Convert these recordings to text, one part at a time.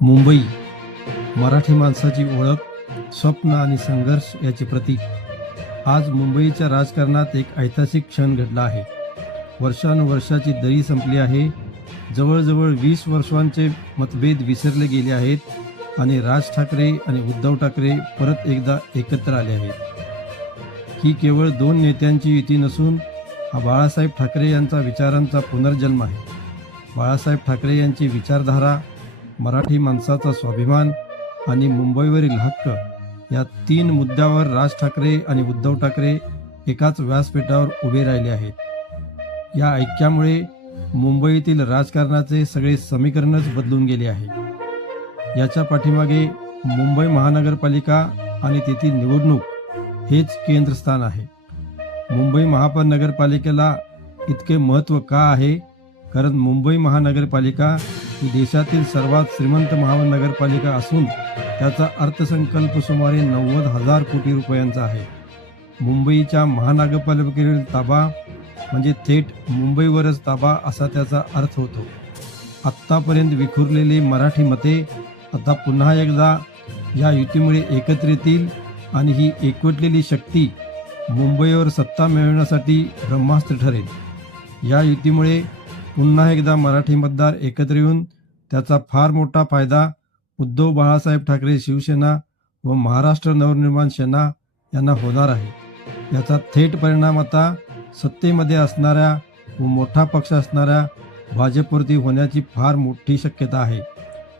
मुंबई मराठी माणसाची ओळख, स्वप्न आणि संघर्ष याचे प्रतीक. आज मुंबईच्या राजकारणात एक ऐतिहासिक क्षण घडला आहे. वर्षानुवर्षाची दरी संपली आहे. जवळजवळ 20 वर्षांचे मतभेद विसरले गेले आहेत आणि राज ठाकरे आणि उद्धव ठाकरे परत एकदा एकत्र आले आहेत. ही केवळ दोन नेत्यांची युती नसून हा बाळासाहेब ठाकरे यांचा विचारांचा पुनर्जन्म आहे. बाळासाहेब ठाकरे यांची विचारधारा, मराठी माणसाचा स्वाभिमान आणि मुंबईवरील हक्क या 3 मुद्द्यावर राज ठाकरे आणि उद्धव ठाकरे एकाच व्यासपीठावर उभे राहिले आहेत. या ऐक्यामुळे मुंबईतील राजकारणाचे सगळे समीकरणच बदलून गेले आहे. याच्या पाठीमागे मुंबई महानगरपालिका आणि तेथील निवडणूक हेच केंद्रस्थान आहे. मुंबई महानगरपालिकेला इतके महत्त्व का आहे? कारण मुंबई महानगरपालिका ही देशातील सर्वात श्रीमंत महानगरपालिका असून त्याचा अर्थसंकल्प सुमारे 90,000 कोटी रुपयांचा आहे. मुंबईच्या महानगरपालिकेवरील ताबा म्हणजे थेट मुंबईवरच ताबा असा त्याचा अर्थ होतो. आत्तापर्यंत विखुरलेली मराठी मते आता पुन्हा एकदा या युतीमुळे एकत्र येतील आणि ही एकवटलेली शक्ती मुंबईवर सत्ता मिळवण्यासाठी ब्रह्मास्त्र ठरेल. या युतीमुळे पुन्हा एकदा मराठी मतदार एकत्र येऊन त्याचा फार मोठा फायदा उद्धव बाळासाहेब ठाकरे शिवसेना व महाराष्ट्र नवनिर्माण सेना यांना होणार आहे. याचा थेट परिणाम आता सत्तेमध्ये असणाऱ्या व मोठा पक्ष असणाऱ्या भाजपवरती होण्याची फार मोठी शक्यता आहे.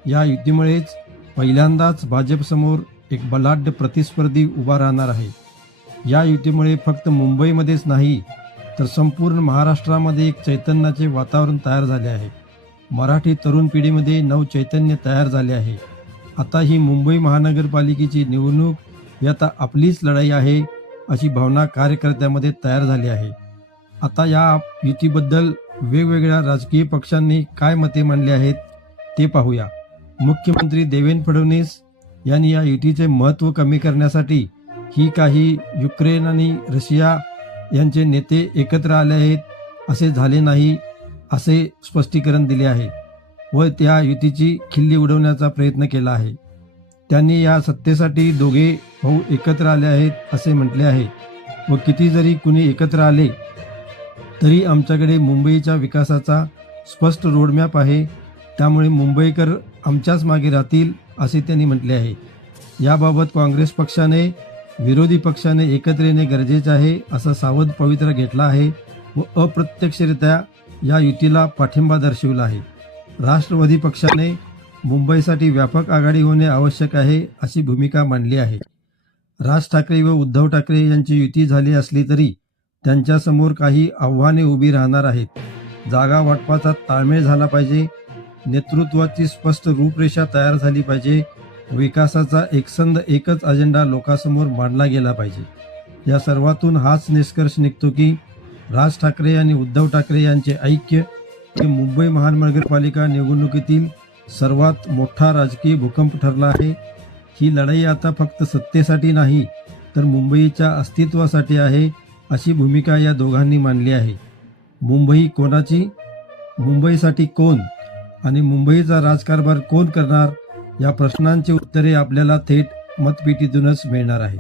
या युतीमुळेच पहिल्यांदाच भाजपसमोर एक बलाढ्य प्रतिस्पर्धी उभा राहणार आहे. या युतीमुळे फक्त मुंबईमध्येच नाही तर संपूर्ण महाराष्ट्रामध्ये एक चैतन्याचे वातावरण तयार झाले आहे. मराठी तरुण पिढीमध्ये नवचैतन्य तयार झाले आहे. आता ही मुंबई महानगरपालिकेची निवडणूक ही आता आपलीच लढाई आहे अशी भावना कार्यकर्त्यामध्ये तयार झाली आहे. आता या युतीबद्दल वेगवेगळ्या राजकीय पक्षांनी काय मते मांडली आहेत ते पाहूया. मुख्यमंत्री देवेंद्र फडणवीस यांनी या युतीचे महत्त्व कमी करण्यासाठी ही काही युक्रेन आणि रशिया यांचे नेते एकत्र आले आहेत असे झाले नाही असे स्पष्टीकरण दिले आहे व त्या युतीची खिल्ली उडवण्याचा प्रयत्न केला आहे. त्यांनी या सत्तेसाठी दोघे भाऊ एकत्र आले आहेत असे म्हटले आहे व किती जरी कुणी एकत्र आले तरी आमच्याकडे मुंबईच्या विकासाचा स्पष्ट रोडमॅप आहे, त्यामुळे मुंबईकर आमच्याच मागे राहतील असे त्यांनी म्हटले आहे. याबाबत काँग्रेस पक्षाने विरोधी पक्षाने एकत्र येणे गरजेचे आहे असा सावध पवित्रा घेतला आहे व अप्रत्यक्षरित्या या युतीला पाठिंबा दर्शविला आहे. राष्ट्रवादी पक्षाने मुंबईसाठी व्यापक आघाडी होणे आवश्यक आहे अशी भूमिका मांडली आहे. राज ठाकरे व उद्धव ठाकरे यांची युती झाली असली तरी त्यांच्यासमोर काही आव्हाने उभी राहणार आहेत. जागा वाटपाचा ताळमेळ झाला पाहिजे, नेतृत्वाची स्पष्ट रूपरेषा तयार झाली पाहिजे, विकासाचा एकच अजेंडा लोकांसमोर मांडला गेला पाहिजे. या सर्वातून हाच निष्कर्ष निघतो की राज ठाकरे आणि उद्धव ठाकरे यांचे ऐक्य हे मुंबई महानगरपालिका निवडणुकीतील सर्वात मोठा राजकीय भूकंप ठरला आहे. ही लढाई आता फक्त सत्तेसाठी नाही तर मुंबईच्या अस्तित्वासाठी आहे अशी भूमिका या दोघांनी मांडली आहे. मुंबई कोणाची, मुंबईसाठी कोण आणि मुंबईचा राजकारभार कोण करणार या प्रश्नांची उत्तरे आपल्याला थेट मतपेटीतूनच मिळणार आहेत.